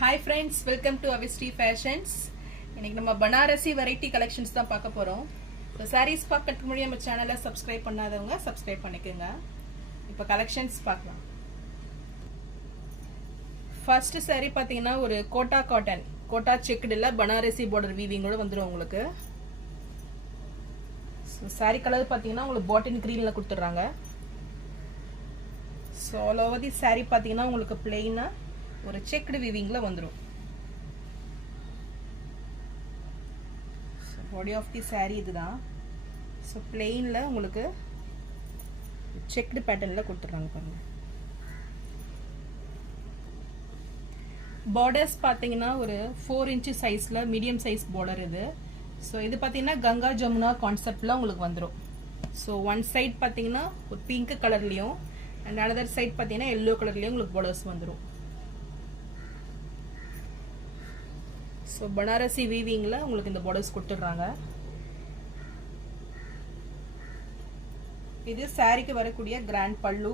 Hi friends, welcome to Avistri Fashions. இன்னைக்கு நம்ம Banarasi variety collections தான் பார்க்க போறோம். So sarees பார்க்கிறதுக்கு முன்னாடி நம்ம சேனலை subscribe பண்ணாதவங்க subscribe பண்ணிக்கோங்க. இப்போ கலெக்ஷன்ஸ் பார்க்கலாம். ஃபர்ஸ்ட் saree பாத்தீங்கன்னா ஒரு கோட்டா காட்டன், கோட்டா செக்குடுல பனாரசி border weaving ஓட வந்துரும் உங்களுக்கு. So saree கலர் பாத்தீங்கன்னா உங்களுக்கு பாட்டில் கிரீன்ல கொடுத்துறாங்க. So all over the saree பாத்தீங்கன்னா உங்களுக்கு plain ஒரு செக்டு வீவிங்ல வந்துரும். So body of the saree இதுதான். So plainல உங்களுக்கு செக்டு பேட்டர்ன்ல கொடுத்துறாங்க பாருங்க. borders பாத்தீங்கன்னா ஒரு 4 inch சைஸ்ல மீடியம் சைஸ் border இது. So இது பாத்தீங்கன்னா கங்கா ஜமுனா கான்செப்ட்ல உங்களுக்கு வந்துரும். So one side பாத்தீங்கன்னா ஒரு pink கலர்லயும் and another side பாத்தீங்கன்னா yellow கலர்லயும் உங்களுக்கு borders வந்துரும். So பனாரசி வீவிங்ல உங்களுக்கு இந்த borders கொடுத்துறாங்க. இது சாரிக்கு வரக்கூடிய கிராண்ட் பல்லு.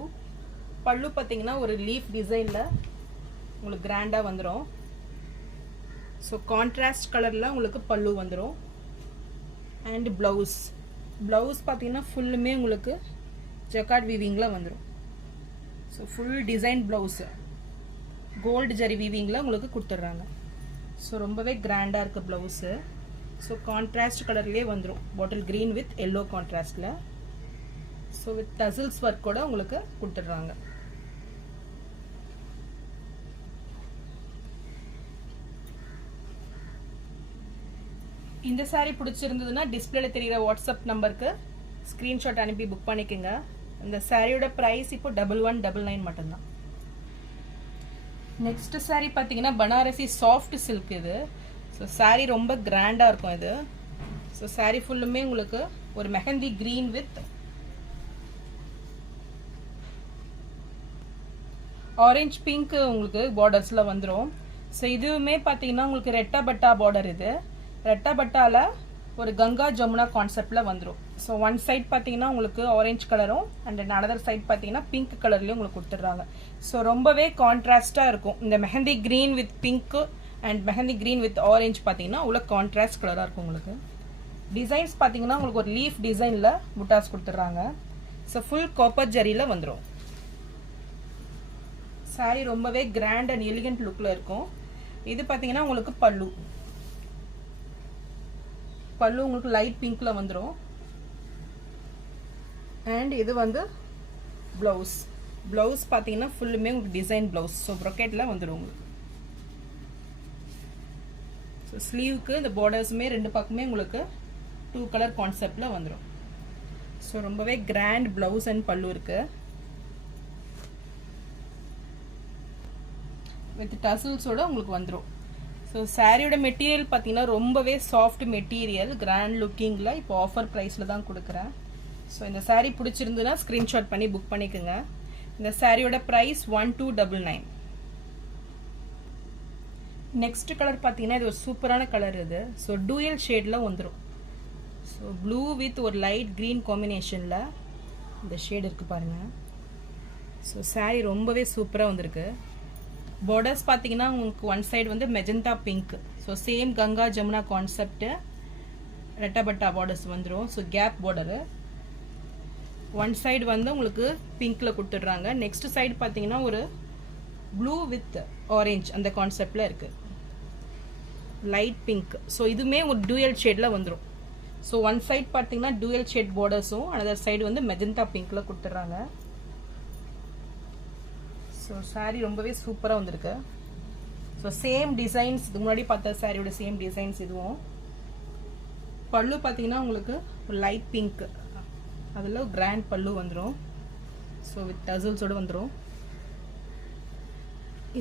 பல்லு பாத்தீங்கன்னா ஒரு லீஃப் டிசைன்ல உங்களுக்கு கிராண்டா வந்துரும். So கான்ட்ராஸ்ட் கலர்ல உங்களுக்கு பல்லு வந்துரும். And blouse பாத்தீங்கன்னா ஃபுல்லுமே உங்களுக்கு ஜக்கார்ட் வீவிங்ல வந்துரும். So full design blouse gold zari வீவிங்ல உங்களுக்கு கொடுத்துறாங்க. So ரொம்பவே கிராண்டா இருக்கு blouse. So contrast கலர்லயே வந்துரும். bottle green with yellow contrastல. So with tassels work கூட உங்களுக்கு கொடுத்துறாங்க. இந்த saree பிடிச்சிருந்ததுன்னா டிஸ்ப்ளேல தெரியுற வாட்ஸ்அப் நம்பருக்கு ஸ்கிரீன்ஷாட் அனுப்பி புக் பண்ணிக்கங்க. இந்த சாரியோட பிரைஸ் இப்போ 1199 மட்டும்தான். நெக்ஸ்ட் saree பாத்தீங்கன்னா பனாரசி சாஃப்ட் சில்க் இது. ஸோ saree ரொம்ப கிராண்டா இருக்கும் இது. ஸோ saree ஃபுல்லுமே உங்களுக்கு ஒரு mehndi green with orange pink உங்களுக்கு பார்டர்ஸ்ல வந்துடும். ஸோ இதுவுமே பார்த்தீங்கன்னா உங்களுக்கு ரெட்டா பட்டா பார்டர் இது. ரெட்டா பட்டால ஒரு கங்கா ஜமுனா கான்செப்ட்ல வந்துடும். ஸோ ஒன் சைட் பார்த்தீங்கன்னா உங்களுக்கு ஆரஞ்சு கலரும் அண்ட் அனதர் சைட் பார்த்தீங்கன்னா பிங்க் கலர்லயும் உங்களுக்கு கொடுத்துட்றாங்க. ஸோ ரொம்பவே கான்ட்ராஸ்டா இருக்கும். இந்த mehndi green with pink and mehndi green with orange பார்த்தீங்கன்னா அவ்வளோ கான்ட்ராஸ்ட் கலராக இருக்கும் உங்களுக்கு. டிசைன்ஸ் பார்த்தீங்கன்னா உங்களுக்கு ஒரு லீஃப் டிசைன்ல புட்டாஸ் கொடுத்துட்றாங்க. ஸோ ஃபுல் காப்பர் ஜரியில வந்துடும். சாரி ரொம்பவே கிராண்ட் அண்ட் எலிகண்ட் லுக்ல இருக்கும். இது பார்த்தீங்கன்னா உங்களுக்கு பல்லு உங்களுக்கு லைட் பிங்க்ல வந்துடும். அண்ட் இது வந்து பிளவுஸ் பாத்தீங்கன்னா ஃபுல்லுமே உங்களுக்கு டிசைன் பிளவுஸ். ஸோ ப்ரொக்கெட்ல வந்துடும் உங்களுக்கு. ஸோ ஸ்லீவுக்கு இந்த பார்டர்ஸுமே ரெண்டு பக்கமே உங்களுக்கு 2 கலர் கான்செப்ட்ல வந்துடும். ஸோ ரொம்பவே கிராண்ட் பிளவுஸ் அண்ட் பல்லு இருக்கு. வித் டசல்ஸோட உங்களுக்கு வந்துடும். ஸோ சாரியோட மெட்டீரியல் பார்த்தீங்கன்னா ரொம்பவே சாஃப்ட் மெட்டீரியல், கிராண்ட் லுக்கிங்கில் இப்போ ஆஃபர் ப்ரைஸில் தான் கொடுக்குறேன். ஸோ இந்த சாரீ பிடிச்சிருந்துன்னா ஸ்க்ரீன்ஷாட் பண்ணி புக் பண்ணிக்கோங்க. இந்த சாரியோட ப்ரைஸ் 1299. நெக்ஸ்ட் கலர் பார்த்தீங்கன்னா இது ஒரு சூப்பரான கலர் இது. ஸோ டூயல் ஷேடில் வந்துடும். ஸோ ப்ளூ வித் ஒரு லைட் க்ரீன் காம்பினேஷனில் இந்த ஷேட் இருக்குது பாருங்கள். ஸோ சாரீ ரொம்பவே சூப்பராக வந்திருக்கு. பார்டர்ஸ் பார்த்தீங்கன்னா உங்களுக்கு ஒன் சைடு வந்து magenta pink. So same Ganga Jamuna concept ரெட்டபட்டா பார்டர்ஸ் வந்துடும். ஸோ கேப் பார்டரு ஒன் சைடு வந்து உங்களுக்கு பிங்க்ல கொடுத்துட்றாங்க. நெக்ஸ்ட் சைடு பார்த்தீங்கன்னா ஒரு ப்ளூ வித் ஆரஞ்ச் அந்த கான்செப்ட்ல இருக்கு, லைட் பிங்க். ஸோ இதுவுமே ஒரு டூயல் ஷேட்ல வந்துடும். ஸோ ஒன் சைடு பார்த்தீங்கன்னா டூயல் ஷேட் பார்டர்ஸும் அனதர் சைடு வந்து மெஜந்தா பிங்க்ல கொடுத்துட்றாங்க. ஸோ சாரீ ரொம்பவே சூப்பராக வந்திருக்கு. ஸோ சேம் டிசைன்ஸ் இதுக்கு முன்னாடி பார்த்த சாரியோட சேம் டிசைன்ஸ் இதுவும். பல்லு பார்த்தீங்கன்னா உங்களுக்கு ஒரு லைட் பிங்க், அதில் கிராண்ட் பல்லு வந்துடும். ஸோ வித் டசல்ஸோட வந்துடும்.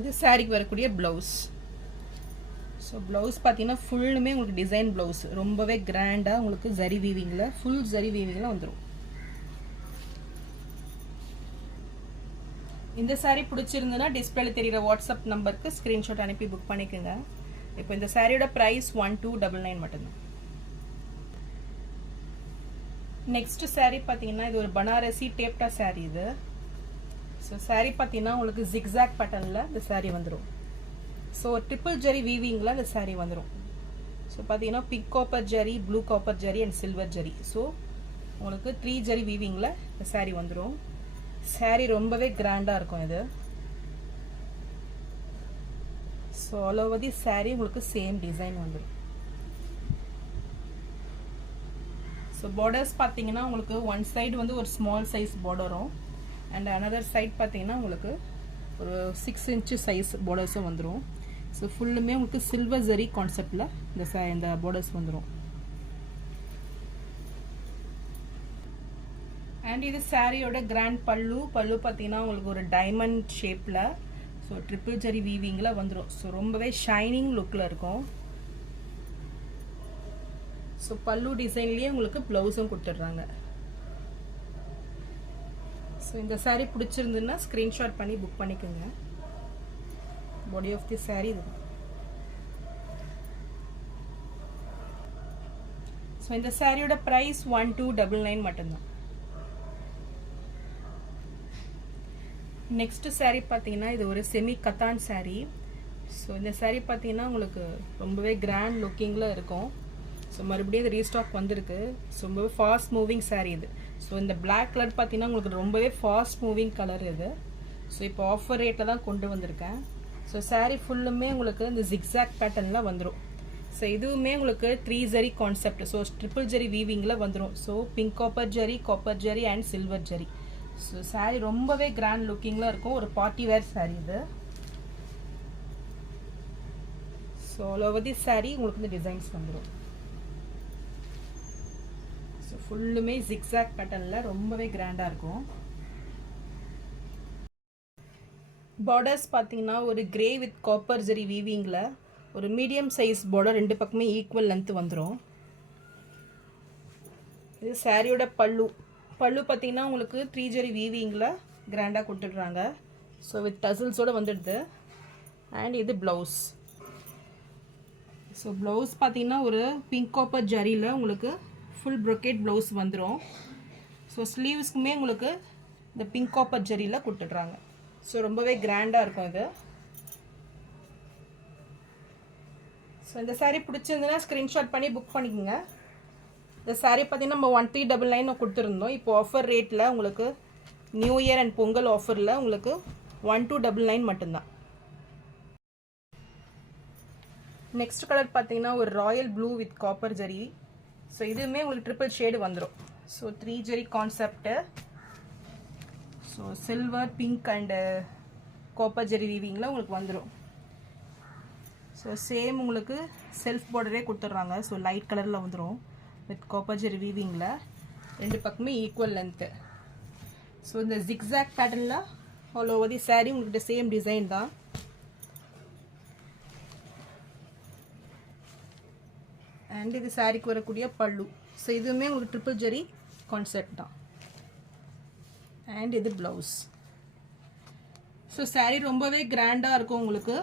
இது சாரிக்கு வரக்கூடிய பிளவுஸ். ஸோ பிளவுஸ் பார்த்தீங்கன்னா ஃபுல்லுமே உங்களுக்கு டிசைன் பிளவுஸ், ரொம்பவே கிராண்டாக உங்களுக்கு ஜரி வீவிங்கில் ஃபுல் ஜரி வீவிங்கில் வந்துடும். இந்த சாரீ பிடிச்சிருந்ததுன்னா டிஸ்பிளேல தெரியுற வாட்ஸ்அப் நம்பருக்கு ஸ்கிரீன்ஷாட் அனுப்பி புக் பண்ணிக்கோங்க. இப்போ இந்த சாரியோட பிரைஸ் 1299 மட்டும்தான். நெக்ஸ்ட் சாரீ பார்த்தீங்கன்னா இது ஒரு பனாரசி டேப்டா சாரீ இது. ஸோ சாரீ பார்த்தீங்கன்னா உங்களுக்கு ஜிக்ஸாக் பேட்டர்னில் இந்த சாரீ வந்துடும். ஸோ ட்ரிபிள் ஜெரி வீவிங்கில் அந்த saree வந்துடும். ஸோ பார்த்தீங்கன்னா pink copper zari, blue copper zari and silver zari. So உங்களுக்கு 3 ஜெரி வீவிங்கில் இந்த saree வந்துடும். saree ரொம்பவே கிராண்டாக இருக்கும் இது. So all over the saree உங்களுக்கு சேம் டிசைன் வந்துடும். ஸோ பார்டர்ஸ் பார்த்தீங்கன்னா உங்களுக்கு ஒன் சைடு வந்து ஒரு ஸ்மால் சைஸ் பார்டரும் அண்ட் அனதர் சைட் பார்த்தீங்கன்னா உங்களுக்கு ஒரு 6 inch சைஸ் பார்டர்ஸும் வந்துடும். ஸோ ஃபுல்லுமே உங்களுக்கு சில்வர் ஜெரி கான்செப்டில் இந்த பார்டர்ஸ் வந்துடும். அண்ட் இது சாரியோட கிராண்ட் பல்லு பார்த்தீங்கன்னா உங்களுக்கு ஒரு டைமண்ட் ஷேப்பில் ஸோ ட்ரிபிள் ஜெரி வீவிங்கில் வந்துடும். ஸோ ரொம்பவே ஷைனிங் லுக்கில் இருக்கும். ஸோ பல்லு டிசைன்லேயே உங்களுக்கு ப்ளவுஸும் கொடுத்துட்றாங்க. ஸோ இந்த saree பிடிச்சிருந்துன்னா ஸ்க்ரீன்ஷாட் பண்ணி புக் பண்ணிக்கோங்க. பாடி ஆஃப் தி saree இது. ஸோ இந்த சாரியோட ப்ரைஸ் 1299 மட்டும்தான். நெக்ஸ்ட் saree பார்த்தீங்கன்னா இது ஒரு செமி கத்தான் saree. ஸோ இந்த saree பார்த்தீங்கன்னா உங்களுக்கு ரொம்பவே கிராண்ட் லுக்கிங்கில் இருக்கும். ஸோ மறுபடியும் இது ரீஸ்டாக் வந்திருக்கு. ஸோ ரொம்பவே ஃபாஸ்ட் மூவிங் saree இது. ஸோ இந்த பிளாக் கலர் பார்த்தீங்கன்னா உங்களுக்கு ரொம்பவே ஃபாஸ்ட் மூவிங் கலர் இது. ஸோ இப்போ ஆஃபர் ரேட்டில் தான் கொண்டு வந்திருக்கேன். ஸோ saree ஃபுல்லுமே உங்களுக்கு இந்த ஜிக்ஸாக் பேட்டர்னில் வந்துடும். ஸோ இதுவுமே உங்களுக்கு 3 zari concept. So triple zari வீவிங்கில் வந்துடும். So pink copper zari and silver zari. So saree ரொம்பவே கிராண்ட் லுக்கிங்கில் இருக்கும். ஒரு பார்ட்டி வேர் saree இது. So all over the saree உங்களுக்கு இந்த டிசைன்ஸ் வந்துடும். ஸோ ஃபுல்லுமே ஜிக்ஸாக் பேட்டர்னில் ரொம்பவே கிராண்டாக இருக்கும். பார்டர்ஸ் பார்த்தீங்கன்னா ஒரு கிரே வித் காப்பர் ஜெரி வீவிங்கில் ஒரு மீடியம் சைஸ் பார்டர், ரெண்டு பக்கமே ஈக்குவல் லென்த் வந்துடும். இது சாரியோட பல்லு பார்த்தீங்கன்னா உங்களுக்கு 3 ஜெரி வீவிங்கில் கிராண்டாக கொடுத்துட்றாங்க. ஸோ வித் டசல்ஸோடு வந்துடுது. அண்ட் இது ப்ளவுஸ். ஸோ ப்ளவுஸ் பார்த்தீங்கன்னா ஒரு பிங்க் காப்பர் ஜரியில் உங்களுக்கு ஃபுல் ப்ரொக்கேட் ப்ளவுஸ் வந்துடும். ஸோ ஸ்லீவ்ஸ்க்குமே உங்களுக்கு இந்த பிங்க் காப்பர் ஜரியில் கொடுத்துட்றாங்க. ஸோ ரொம்பவே கிராண்டாக இருக்கும் இது. ஸோ இந்த saree பிடிச்சிருந்துன்னா ஸ்க்ரீன்ஷாட் பண்ணி புக் பண்ணிக்கோங்க. இந்த saree பார்த்தீங்கன்னா நம்ம 1399 கொடுத்துருந்தோம். இப்போ ஆஃபர் ரேட்டில் உங்களுக்கு நியூ இயர் அண்ட் பொங்கல் ஆஃபரில் உங்களுக்கு 1299 மட்டும்தான். நெக்ஸ்ட் கலர் பார்த்தீங்கன்னா ஒரு royal blue with copper zari. So இதுவுமே உங்களுக்கு ட்ரிபிள் ஷேடு வந்துடும். So 3 zari concept. So silver, pink and copper zari வீவிங்கில் உங்களுக்கு வந்துடும். ஸோ சேம் உங்களுக்கு செல்ஃப் பார்டரே கொடுத்துட்றாங்க. ஸோ லைட் கலரில் வந்துடும் வித் காப்பர் ஜெரி வீவிங்கில். ரெண்டு பக்கமே ஈக்குவல் லென்த்து. ஸோ இந்த ஜிக்ஸாக் பேட்டர்னில் ஆல் ஓவர் தி saree உங்கள்கிட்ட சேம் டிசைன் தான். அண்ட் இது சாரிக்கு வரக்கூடிய பல்லு. ஸோ இதுவுமே உங்களுக்கு ட்ரிபிள் ஜெரி கான்செப்ட் தான். அண்ட் இது ப்ளவுஸ். ஸோ saree ரொம்பவே கிராண்டாக இருக்கும் உங்களுக்கு.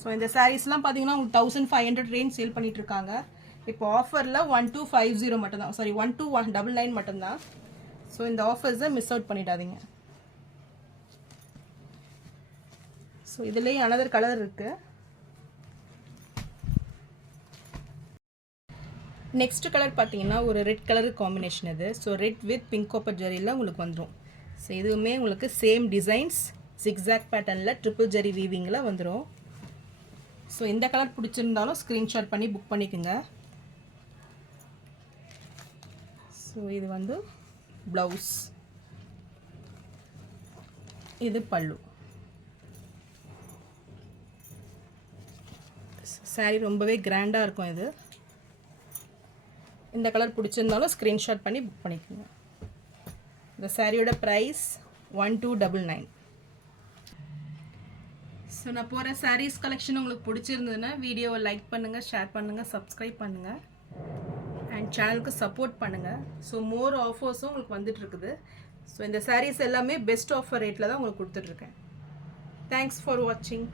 ஸோ இந்த சாரீஸ்லாம் பார்த்தீங்கன்னா உங்களுக்கு 1500 ரேஞ்ச் சேல் பண்ணிட்டு இருக்காங்க. இப்போ ஆஃபரில் 1250 மட்டும்தான். சாரி 1299 மட்டும்தான். ஸோ இந்த ஆஃபர்ஸை மிஸ் அவுட் பண்ணிடாதீங்க. ஸோ இதுலேயும் அனதர் கலர் இருக்குது. நெக்ஸ்ட் கலர் பார்த்தீங்கன்னா ஒரு ரெட் கலர் காம்பினேஷன் இது. So red with pink copper ஜெரியில் உங்களுக்கு வந்துடும். ஸோ இதுவுமே உங்களுக்கு சேம் டிசைன்ஸ் ஜிக்ஸாக் பேட்டர்னில் ட்ரிபிள் ஜெரி வீவிங்கில் வந்துடும். ஸோ இந்த கலர் பிடிச்சிருந்தாலும் ஸ்க்ரீன்ஷாட் பண்ணி புக் பண்ணிக்கோங்க. ஸோ இது வந்து ப்ளவுஸ், இது பல்லு. saree ரொம்பவே கிராண்டாக இருக்கும் இது. இந்த கலர் பிடிச்சிருந்தாலும் ஸ்க்ரீன்ஷாட் பண்ணி புக் பண்ணிக்கோங்க. இந்த சாரியோட ப்ரைஸ் 1299. ஸோ நான் போகிற சாரீஸ் கலெக்ஷன் உங்களுக்கு பிடிச்சிருந்ததுன்னா வீடியோவை லைக் பண்ணுங்கள், ஷேர் பண்ணுங்கள், சப்ஸ்கிரைப் பண்ணுங்கள் அண்ட் சேனலுக்கு சப்போர்ட் பண்ணுங்கள். ஸோ மோர் ஆஃபர்ஸும் உங்களுக்கு வந்துட்டுருக்குது. ஸோ இந்த சாரீஸ் எல்லாமே பெஸ்ட் ஆஃபர் ரேட்டில் தான் உங்களுக்கு கொடுத்துட்ருக்கேன். தேங்க்ஸ் ஃபார் வாட்சிங்.